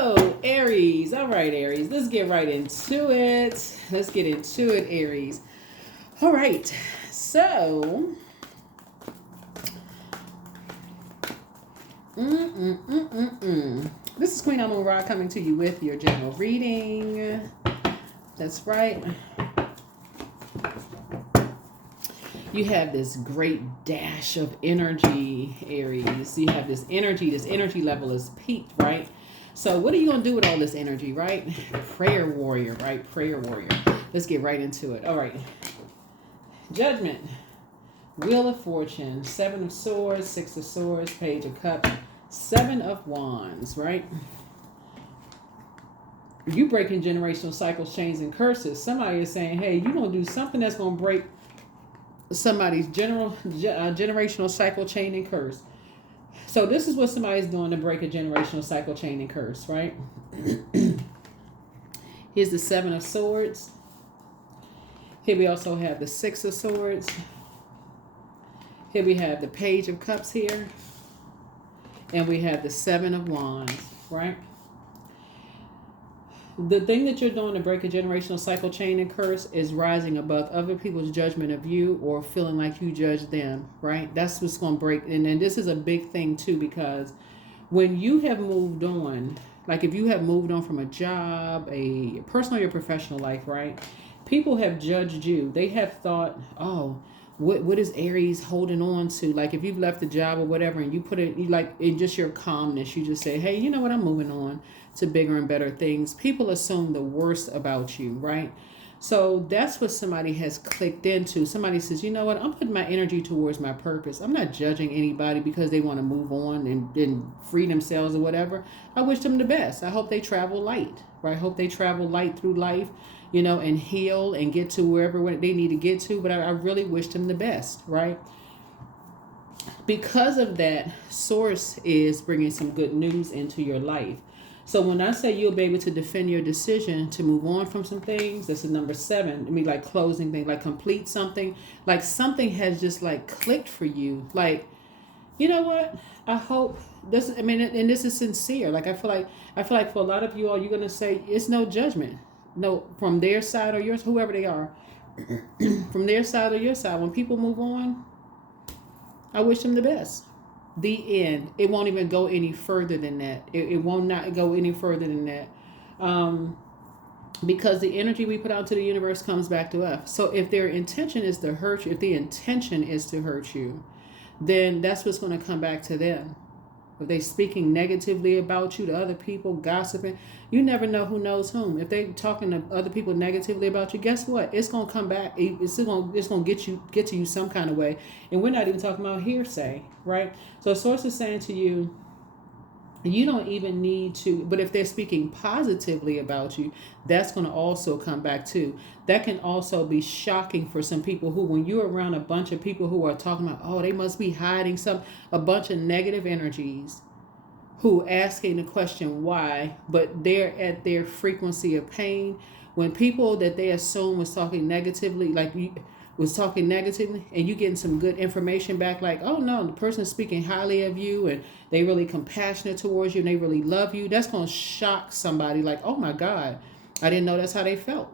So, Aries. All right, Aries. Let's get right into it. Let's get into it, Aries. All right. So, this is Queen Amun Ra coming to you with your general reading. That's right. You have this great dash of energy, Aries. You have this energy. This energy level is peaked, right? So what are you going to do with all this energy, right? Prayer warrior, right? Prayer warrior. Let's get right into it. All right. Judgment. Wheel of Fortune. 7 of Swords, 6 of Swords, Page of Cups, 7 of Wands, right? You breaking generational cycles, chains, and curses. Somebody is saying, hey, you're going to do something that's going to break somebody's generational cycle, chain, and curse. So this is what somebody's doing to break a generational cycle, chain, and curse, right? Here's the 7 of Swords. Here we also have the 6 of Swords. Here we have the Page of Cups here. And we have the 7 of Wands, right? The thing that you're doing to break a generational cycle, chain, and curse is rising above other people's judgment of you or feeling like you judge them, right? That's what's going to break. And then this is a big thing, too, because when you have moved on, like if you have moved on from a job, a personal or professional life, right? People have judged you. They have thought, oh, what is Aries holding on to? Like if you've left the job or whatever and you put it, you like in just your calmness, you just say, hey, you know what, I'm moving on to bigger and better things. People assume the worst about you, right? So that's what somebody has clicked into. Somebody says, you know what, I'm putting my energy towards my purpose. I'm not judging anybody because they want to move on and free themselves or whatever. I wish them the best. I hope they travel light, right? I hope they travel light through life, you know, and heal and get to wherever they need to get to. But I really wish them the best, right? Because of that, Source is bringing some good news into your life. So when I say you'll be able to defend your decision to move on from some things, this is number 7. I mean, like closing things, like complete something, like something has just like clicked for you. Like, you know what? I hope this. I mean, and this is sincere. Like I feel like for a lot of you all, you're gonna say it's no judgment, no from their side or yours, whoever they are, from their side or your side. When people move on, I wish them the best. The end. It won't even go any further than that. It won't not go any further than that. Because the energy we put out to the universe comes back to us. So if their intention is to hurt you, if the intention is to hurt you, then that's what's going to come back to them. If they speaking negatively about you to other people, gossiping, you never know who knows whom. If they talking to other people negatively about you, guess what? It's gonna come back. It's gonna get to you some kind of way. And we're not even talking about hearsay, right? So Source is saying to you, you don't even need to, but if they're speaking positively about you, that's going to also come back too. That can also be shocking for some people who, when you're around a bunch of people who are talking about, oh, they must be hiding a bunch of negative energies, who asking the question why, but they're at their frequency of pain. When people that they assume was talking negatively, and you getting some good information back, like, oh no, the person is speaking highly of you and they really compassionate towards you and they really love you, that's going to shock somebody. Like, oh my God, I didn't know that's how they felt.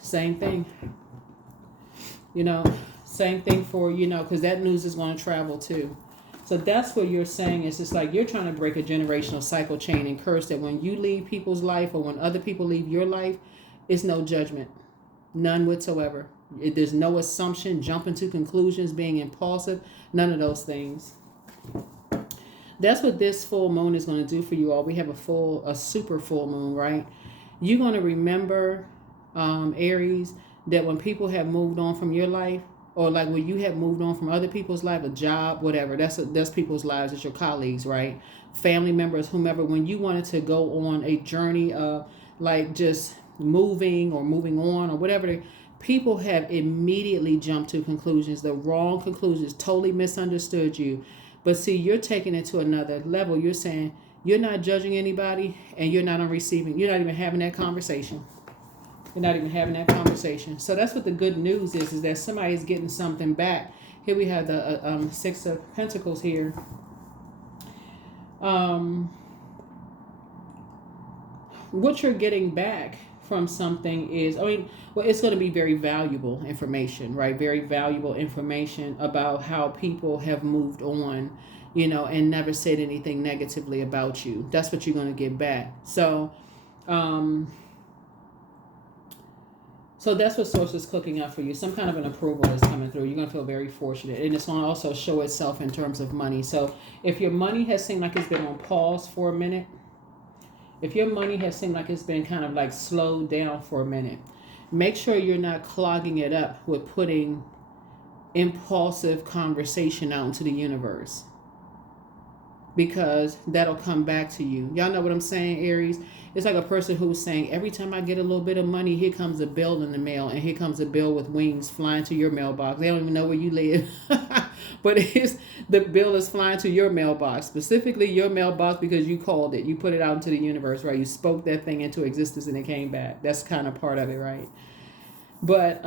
Same thing, same thing for, because that news is going to travel too. So that's what you're saying. It's just like you're trying to break a generational cycle, chain, and curse that when you leave people's life or when other people leave your life, it's no judgment. None whatsoever. There's no assumption, jumping to conclusions, being impulsive, none of those things. That's what this full moon is going to do for you all. We have a super full moon, right? You're going to remember, Aries, that when people have moved on from your life, or like when you have moved on from other people's life, a job, whatever, that's people's lives, it's your colleagues, right? Family members, whomever, when you wanted to go on a journey of like just moving on or whatever, people have immediately jumped to conclusions, the wrong conclusions, totally misunderstood you. But see, you're taking it to another level. You're saying you're not judging anybody and you're not you're not even having that conversation. You're not even having that conversation. So that's what the good news is that somebody's getting something back. Here we have the 6 of Pentacles here. Um, what you're getting back from something is, I mean, well, it's going to be very valuable information, right? Very valuable information about how people have moved on, and never said anything negatively about you. That's what you're going to get back. Um, so that's what source is cooking up for you. Some kind of an approval is coming through. You're going to feel very fortunate. And it's going to also show itself in terms of money. So if your money has seemed like it's been on pause for a minute, if your money has seemed like it's been kind of like slowed down for a minute, make sure you're not clogging it up with putting impulsive conversation out into the universe, because that'll come back to you. Y'all know what I'm saying, Aries? It's like a person who's saying, every time I get a little bit of money, here comes a bill in the mail, and here comes a bill with wings flying to your mailbox. They don't even know where you live. But the bill is flying to your mailbox, specifically your mailbox, because you called it. You put it out into the universe, right? You spoke that thing into existence and it came back. That's kind of part of it, right? But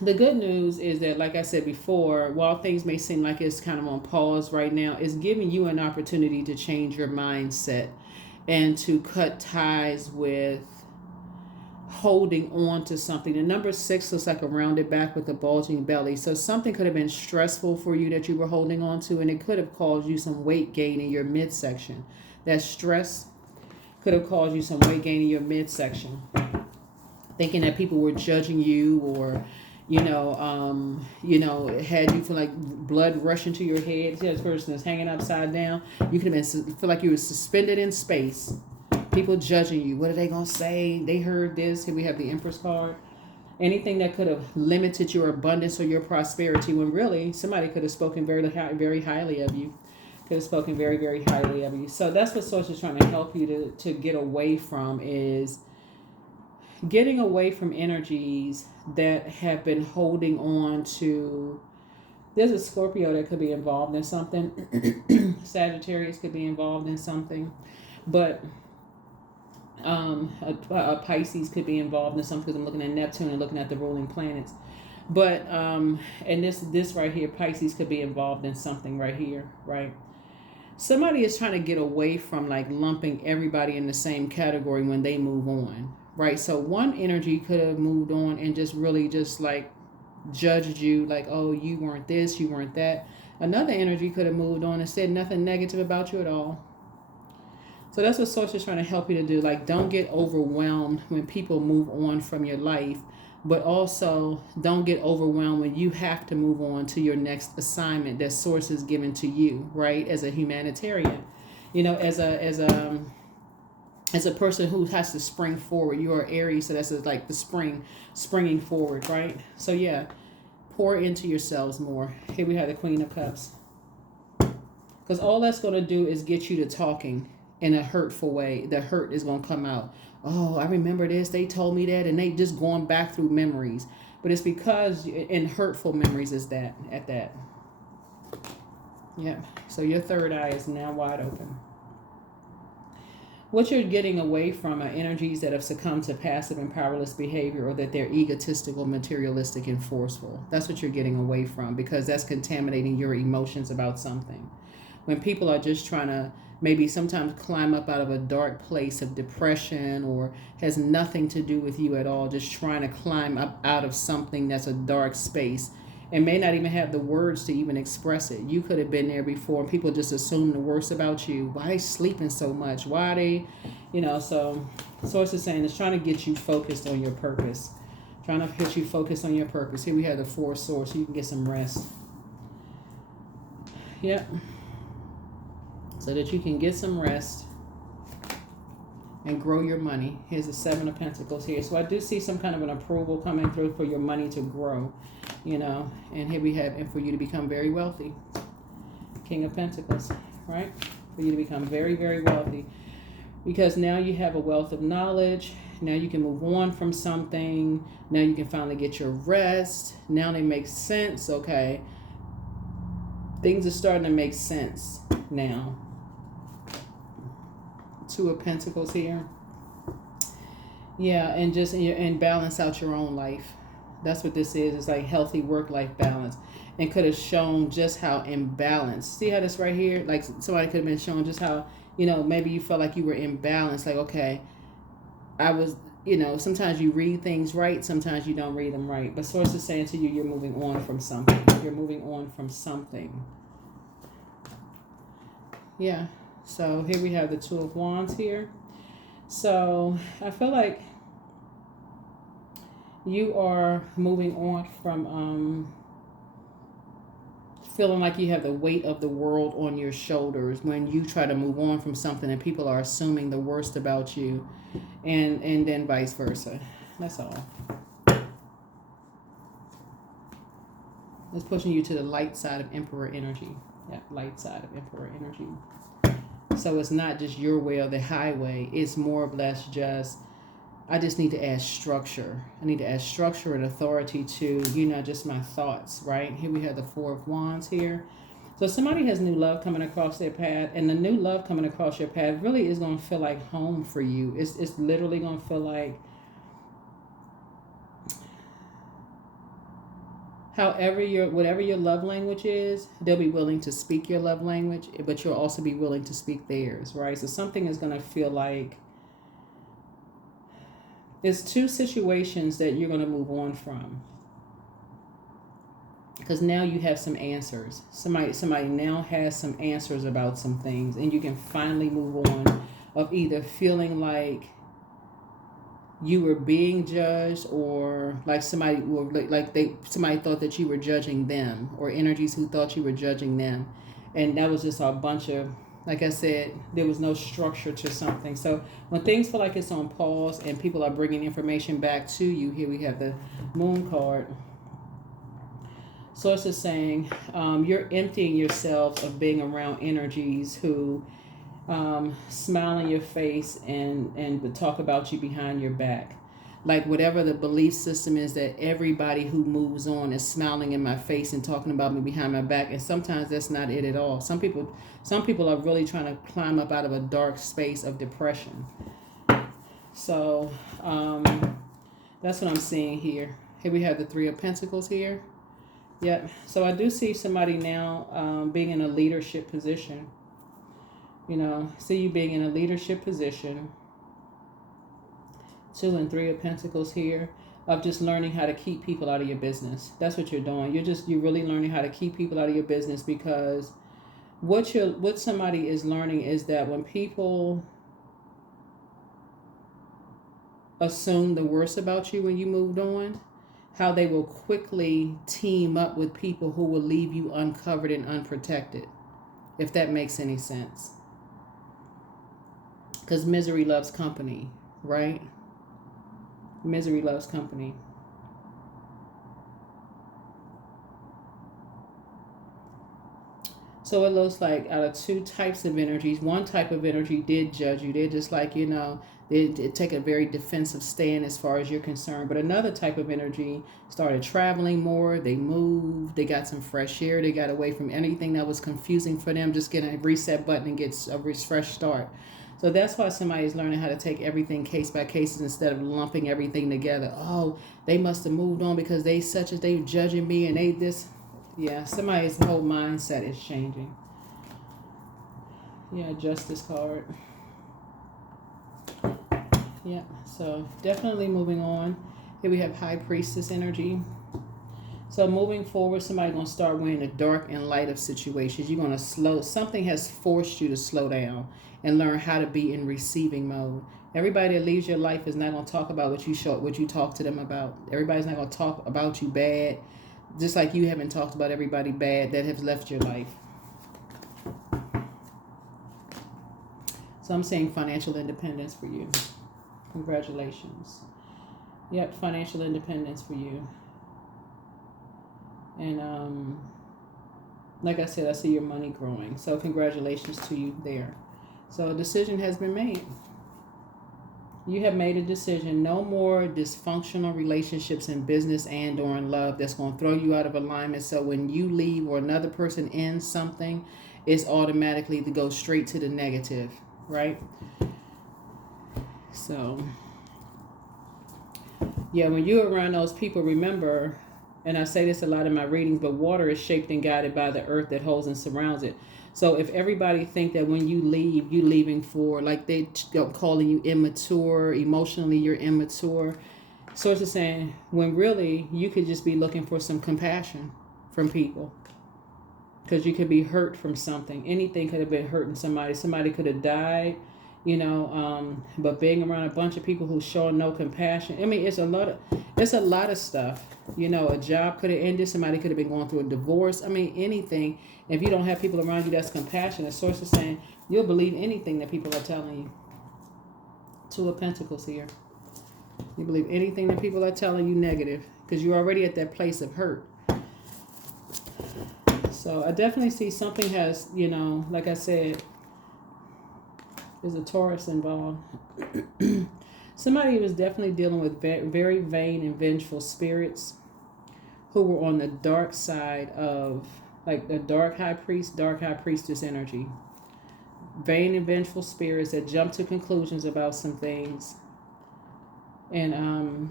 the good news is that, like I said before, while things may seem like it's kind of on pause right now, it's giving you an opportunity to change your mindset and to cut ties with holding on to something. The number 6 looks like a rounded back with a bulging belly. So something could have been stressful for you that you were holding on to, and it could have caused you some weight gain in your midsection. That stress could have caused you some weight gain in your midsection. Thinking that people were judging you, or had you feel like blood rushing to your head. See, this person is hanging upside down. You could have been feel like you were suspended in space. People judging you. What are they gonna say? They heard this. Here we have the Empress card. Anything that could have limited your abundance or your prosperity, when really somebody could have spoken very, very highly of you. Could have spoken very, very highly of you. So that's what Source is trying to help you to get away from, is getting away from energies that have been holding on to. There's a Scorpio that could be involved in something. Sagittarius could be involved in something. But a Pisces could be involved in something, because I'm looking at Neptune and looking at the ruling planets. But and this right here, Pisces could be involved in something right here, right? Somebody is trying to get away from like lumping everybody in the same category when they move on, right? So one energy could have moved on and just really just like judged you, like, oh, you weren't this, you weren't that. Another energy could have moved on and said nothing negative about you at all. So that's what Source is trying to help you to do. Like, don't get overwhelmed when people move on from your life, but also don't get overwhelmed when you have to move on to your next assignment that Source is given to you, right? As a humanitarian, as a person who has to spring forward. You are Aries, so that's like the springing forward, right? So yeah, pour into yourselves more. Here we have the Queen of Cups, because all that's going to do is get you to talking in a hurtful way. The hurt is going to come out. Oh, I remember this. They told me that, and they just going back through memories. But it's because in hurtful memories is that at that. Yeah. So your third eye is now wide open. What you're getting away from are energies that have succumbed to passive and powerless behavior, or that they're egotistical, materialistic, and forceful. That's what you're getting away from, because that's contaminating your emotions about something. When people are just trying to maybe sometimes climb up out of a dark place of depression, or has nothing to do with you at all, just trying to climb up out of something that's a dark space, and may not even have the words to even express it. You could have been there before, and people just assume the worst about you. Why are they sleeping so much? Why are they, so Source is saying it's trying to get you focused on your purpose. Trying to get you focused on your purpose. Here we have the 4 Swords, so you can get some rest. Yep. So that you can get some rest and grow your money. Here's the 7 of Pentacles here. So I do see some kind of an approval coming through for your money to grow, and here we have, and for you to become very wealthy. King of Pentacles, right? For you to become very, very wealthy, because now you have a wealth of knowledge. Now you can move on from something. Now you can finally get your rest. Now they make sense, okay? Things are starting to make sense now. 2 of Pentacles here. Yeah, and just and balance out your own life. That's what this is. It's like healthy work-life balance. And could have shown just how imbalanced. See how this right here? Like somebody could have been showing just how, maybe you felt like you were imbalanced. Like, okay, I was, sometimes you read things right, sometimes you don't read them right. But Source is saying to you, you're moving on from something. You're moving on from something. Yeah. So here we have the Two of Wands here. So I feel like you are moving on from feeling like you have the weight of the world on your shoulders when you try to move on from something and people are assuming the worst about you, and then vice versa. That's all. It's pushing you to the light side of Emperor energy. Yeah, light side of Emperor energy. So it's not just your way or the highway. It's more or less just, I just need to add structure. I need to add structure and authority to, just my thoughts, right? Here we have the Four of Wands here. So somebody has new love coming across their path, and the new love coming across your path really is going to feel like home for you. It's literally going to feel like, whatever your love language is, they'll be willing to speak your love language, but you'll also be willing to speak theirs, right? So something is going to feel like, there's two situations that you're going to move on from, because now you have some answers. Somebody now has some answers about some things, and you can finally move on of either feeling like you were being judged, or like somebody thought that you were judging them, or energies who thought you were judging them, and that was just a bunch of, like I said, there was no structure to something. So when things feel like it's on pause and people are bringing information back to you, here we have the Moon card. Source is saying you're emptying yourself of being around energies who smile in your face and would talk about you behind your back. Like whatever the belief system is that everybody who moves on is smiling in my face and talking about me behind my back, and sometimes that's not it at all. Some people are really trying to climb up out of a dark space of depression. So that's what I'm seeing here. Here we have the Three of Pentacles here. Yep. So I do see somebody now being in a leadership position. See you being in a leadership position. Two and Three of Pentacles here, of just learning how to keep people out of your business. That's what you're doing. You're really learning how to keep people out of your business, because what somebody is learning is that when people assume the worst about you when you moved on, how they will quickly team up with people who will leave you uncovered and unprotected, if that makes any sense. Because misery loves company, right? Misery loves company. So it looks like out of two types of energies, one type of energy did judge you. They're just like, they take a very defensive stand as far as you're concerned. But another type of energy started traveling more. They moved. They got some fresh air. They got away from anything that was confusing for them. Just get a reset button and get a fresh start. So that's why somebody is learning how to take everything case by case instead of lumping everything together. Oh, they must have moved on because they judging me and they this. Yeah, somebody's whole mindset is changing. Yeah, Justice card. Yeah, so definitely moving on. Here we have High Priestess energy. So moving forward, somebody's going to start weighing the dark and light of situations. You're going to something has forced you to slow down and learn how to be in receiving mode. Everybody that leaves your life is not going to talk about what you talk to them about. Everybody's not going to talk about you bad, just like you haven't talked about everybody bad that has left your life. So I'm saying financial independence for you. Congratulations. Yep, financial independence for you. And like I said, I see your money growing. So congratulations to you there. So a decision has been made. You have made a decision. No more dysfunctional relationships in business and or in love that's going to throw you out of alignment. So when you leave or another person ends something, it's automatically to go straight to the negative, right? So Yeah, when you're around those people, remember, and I say this a lot in my readings, but water is shaped and guided by the earth that holds and surrounds it. So if everybody think that when you leave, you leaving for, like they calling you immature, emotionally you're immature. Source is saying when really you could just be looking for some compassion from people. Because you could be hurt from something. Anything could have been hurting somebody. Somebody could have died, but being around a bunch of people who show no compassion. I mean, it's a lot of stuff. A job could have ended. Somebody could have been going through a divorce. I mean, anything. If you don't have people around you that's compassionate, source is saying you'll believe anything that people are telling you. Two of Pentacles here. You believe anything that people are telling you negative because you're already at that place of hurt. So I definitely see something has, like I said, there's a Taurus involved. Somebody was definitely dealing with very vain and vengeful spirits who were on the dark side of, like the dark high priestess energy. Vain and vengeful spirits that jump to conclusions about some things. And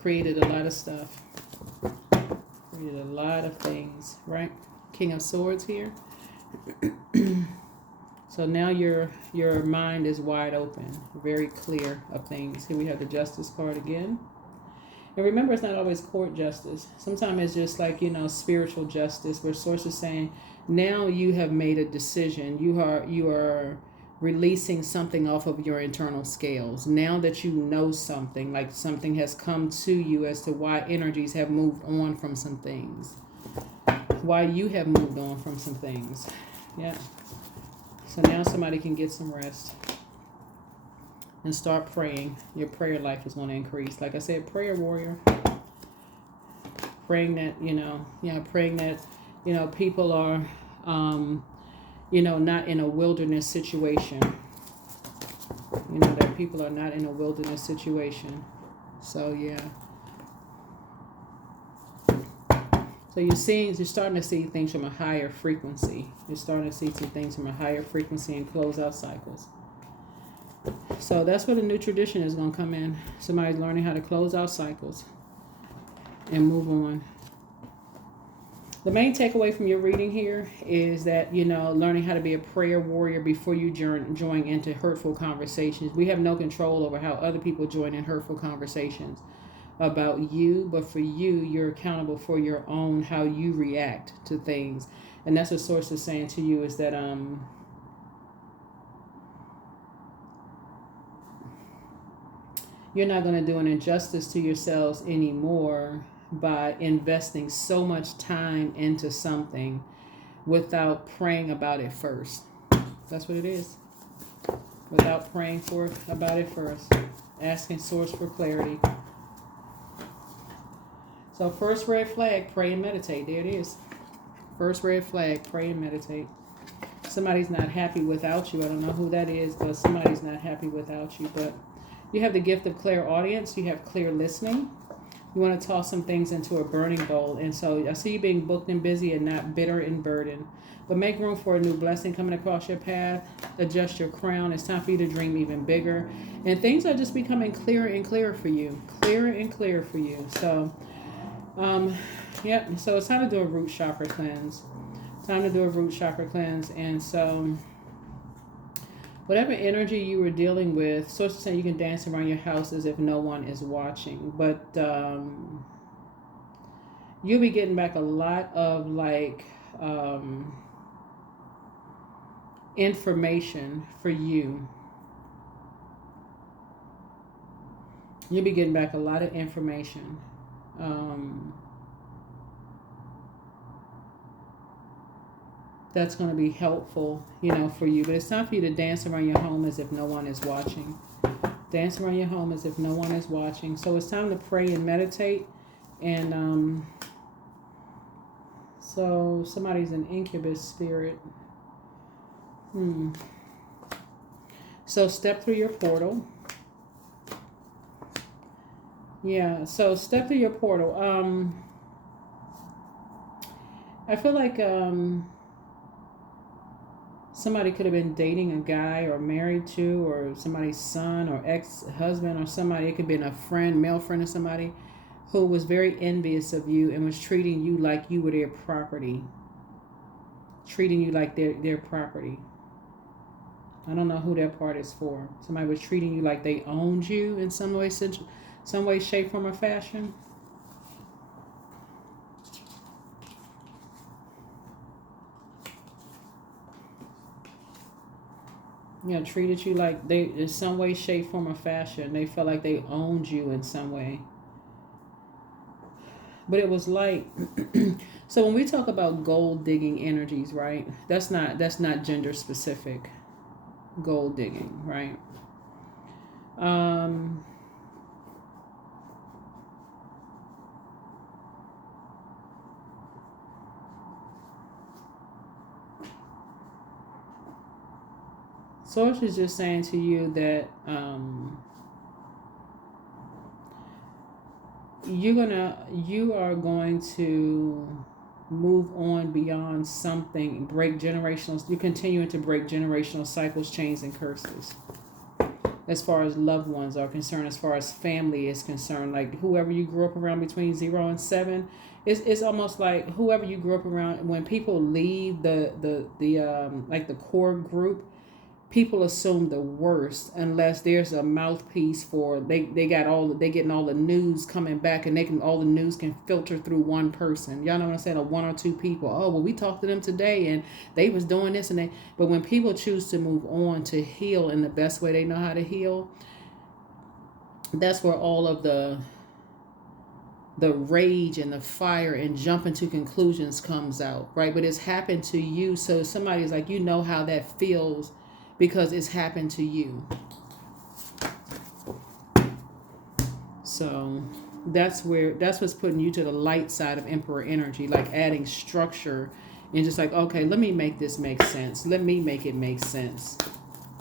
created a lot of stuff. Created a lot of things, right? King of Swords here. So now your mind is wide open, very clear of things. Here we have the Justice card again. And remember, it's not always court justice. Sometimes it's just like, spiritual justice, where Source is saying, now you have made a decision. You are releasing something off of your internal scales. Now that you know something, like something has come to you as to why energies have moved on from some things. Why you have moved on from some things. Yeah. So now somebody can get some rest and start praying. Your prayer life is going to increase. Like I said, prayer warrior. Praying that, praying that, people are, not in a wilderness situation. That people are not in a wilderness situation. So, yeah. So you're starting to see things from a higher frequency. You're starting to see some things from a higher frequency and close out cycles. So that's where the new tradition is going to come in. Somebody's learning how to close out cycles and move on. The main takeaway from your reading here is that, learning how to be a prayer warrior before you join into hurtful conversations. We have no control over how other people join in hurtful conversations about you, but for you, you're accountable for your own, how you react to things. And that's what Source is saying to you, is that you're not going to do an injustice to yourselves anymore by investing so much time into something without praying about it first. That's what it is. Without praying about it first. Asking Source for clarity. So first red flag, pray and meditate. There it is. First red flag, pray and meditate. Somebody's not happy without you. I don't know who that is, but somebody's not happy without you. But you have the gift of clairaudience. You have clear listening. You want to toss some things into a burning bowl. And so I see you being booked and busy and not bitter and burdened. But make room for a new blessing coming across your path. Adjust your crown. It's time for you to dream even bigger. And things are just becoming clearer and clearer for you. Clearer and clearer for you. So, so it's time to do a root chakra cleanse. And so whatever energy you were dealing with, Source is saying you can dance around your house as if no one is watching. But you'll be getting back a lot of information for you. You'll be getting back a lot of information. That's going to be helpful, for you. But it's time for you to dance around your home as if no one is watching. Dance around your home as if no one is watching. So it's time to pray and meditate. And so somebody's an incubus spirit. So step through your portal. Yeah, so step through your portal. I feel like Somebody could have been dating a guy or married to, or somebody's son or ex-husband or somebody. It could have been a friend, male friend of somebody who was very envious of you and was treating you like you were their property. Treating you like their property. I don't know who that part is for. Somebody was treating you like they owned you in some way, shape, form, or fashion. You know, treated you like they, in some way, shape, form, or fashion. They felt like they owned you in some way. But it was like, so when we talk about gold digging energies, right? That's not gender specific. Gold digging, right? Source is just saying to you that you are going to move on beyond something, break generational. You're continuing to break generational cycles, chains, and curses. As far as loved ones are concerned, as far as family is concerned, like whoever you grew up around between 0 and 7, it's almost like whoever you grew up around. When people leave the like the core group, people assume the worst unless there's a mouthpiece for they getting all the news coming back, and all the news can filter through one person. Y'all know what I'm saying? Or 1 or 2 people. Oh, well, we talked to them today and they was doing this and they. But when people choose to move on to heal in the best way they know how to heal, that's where all of the rage and the fire and jumping to conclusions comes out, right? But it's happened to you, so somebody's like, you know how that feels because it's happened to you. So that's what's putting you to the light side of Emperor energy, like adding structure and just like, okay, let me make this make sense. Let me make it make sense.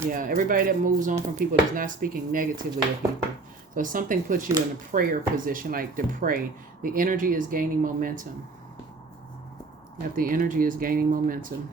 Yeah, everybody that moves on from people is not speaking negatively of people. So something puts you in a prayer position, like to pray. The energy is gaining momentum. If the energy is gaining momentum.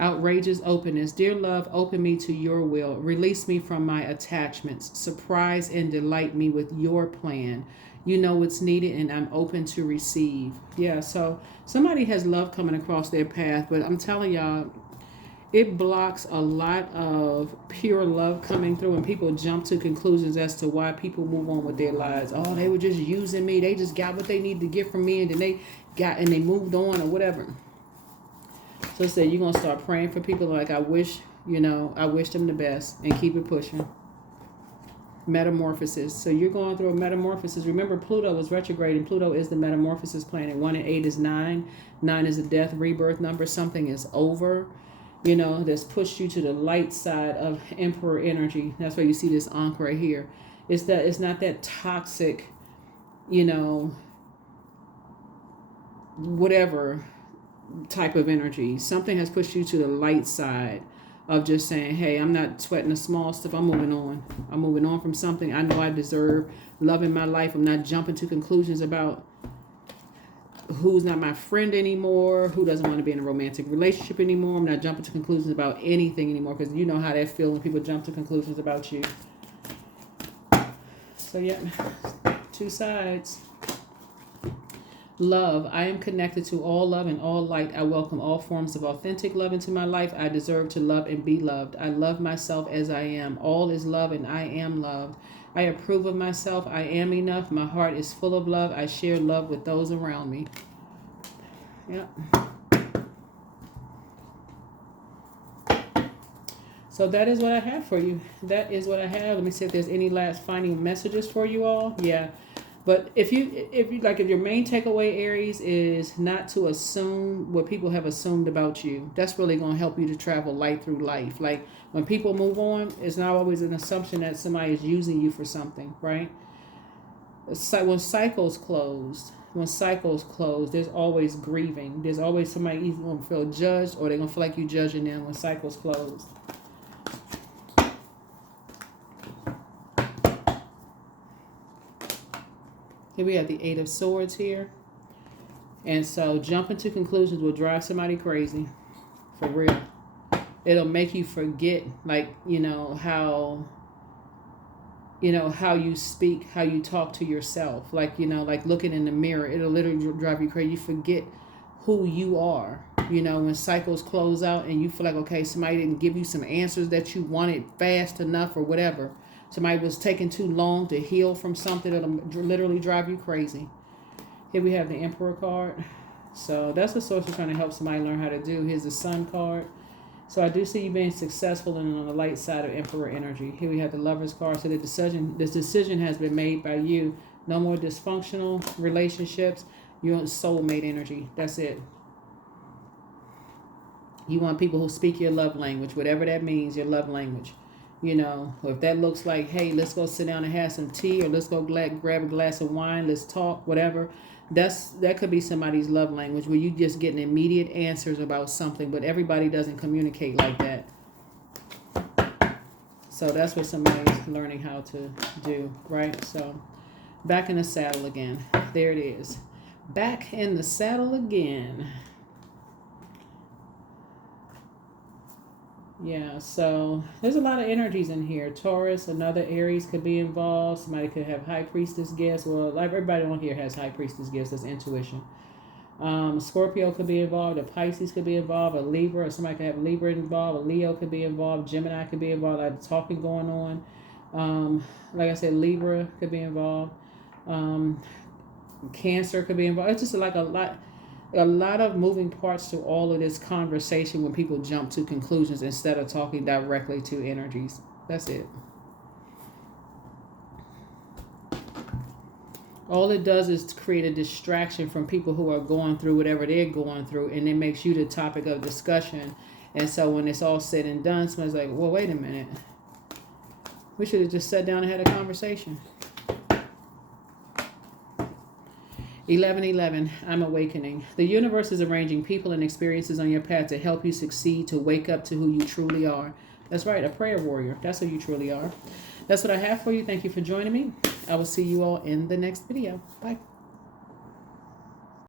Outrageous openness. Dear love, open me to your will. Release me from my attachments. Surprise and delight me with your plan. You know what's needed and I'm open to receive. Yeah, so somebody has love coming across their path, but I'm telling y'all, it blocks a lot of pure love coming through, and people jump to conclusions as to why people move on with their lives. Oh, they were just using me. They just got what they needed to get from me, and then they moved on or whatever. So say you're going to start praying for people like, I wish them the best, and keep it pushing. Metamorphosis. So you're going through a metamorphosis. Remember, Pluto is retrograding. Pluto is the metamorphosis planet. 1 and 8 is 9. 9 is a death, rebirth number. Something is over. That's pushed you to the light side of Emperor energy. That's why you see this Ankh right here. It's not that toxic, whatever type of energy. Something has pushed you to the light side of just saying, hey, I'm not sweating the small stuff. I'm moving on. I'm moving on from something. I know I deserve love in my life. I'm not jumping to conclusions about who's not my friend anymore, who doesn't want to be in a romantic relationship anymore. I'm not jumping to conclusions about anything anymore, because you know how that feels when people jump to conclusions about you. So yeah, 2 sides. Love. I am connected to all love and all light. I welcome all forms of authentic love into my life. I deserve to love and be loved. I love myself as I am. All is love and I am loved. I approve of myself. I am enough. My heart is full of love. I share love with those around me. Yeah. So that is what I have for you. That is what I have. Let me see if there's any last final messages for you all. Yeah. But if your main takeaway, Aries, is not to assume what people have assumed about you, that's really going to help you to travel light through life. Like when people move on, it's not always an assumption that somebody is using you for something, right? When cycles close, there's always grieving. There's always somebody either going to feel judged or they're going to feel like you judging them when cycles close. Here we have the Eight of Swords here. And so jumping to conclusions will drive somebody crazy. For real. It'll make you forget, like, how you speak, how you talk to yourself. Like, like looking in the mirror, it'll literally drive you crazy. You forget who you are. When cycles close out and you feel like, okay, somebody didn't give you some answers that you wanted fast enough or whatever. Somebody was taking too long to heal from something that'll literally drive you crazy. Here we have the Emperor card. So that's what Source is trying to help somebody learn how to do. Here's the Sun card. So I do see you being successful and on the light side of Emperor energy. Here we have the Lovers card. So this decision has been made by you. No more dysfunctional relationships. You want soulmate energy. That's it. You want people who speak your love language, whatever that means, your love language. If that looks like, hey, let's go sit down and have some tea, or let's go grab a glass of wine, let's talk, whatever. That could be somebody's love language, where you just getting immediate answers about something, but everybody doesn't communicate like that. So that's what somebody's learning how to do, right? So back in the saddle again. There it is. Back in the saddle again. Yeah, so there's a lot of energies in here. Taurus, another Aries could be involved. Somebody could have High Priestess gifts. Well, like everybody on here has High Priestess gifts. That's intuition. Scorpio could be involved. A Pisces could be involved. A Libra, or somebody could have Libra involved. A Leo could be involved. Gemini could be involved. Like talking going on. Like I said, Libra could be involved. Cancer could be involved. It's just like a lot of moving parts to all of this conversation when people jump to conclusions instead of talking directly to energies. That's it. All it does is create a distraction from people who are going through whatever they're going through, and it makes you the topic of discussion. And so when it's all said and done, someone's like, well, wait a minute. We should have just sat down and had a conversation. 11:11, I'm awakening. The universe is arranging people and experiences on your path to help you succeed, to wake up to who you truly are. That's right, a prayer warrior. That's who you truly are. That's what I have for you. Thank you for joining me. I will see you all in the next video. Bye.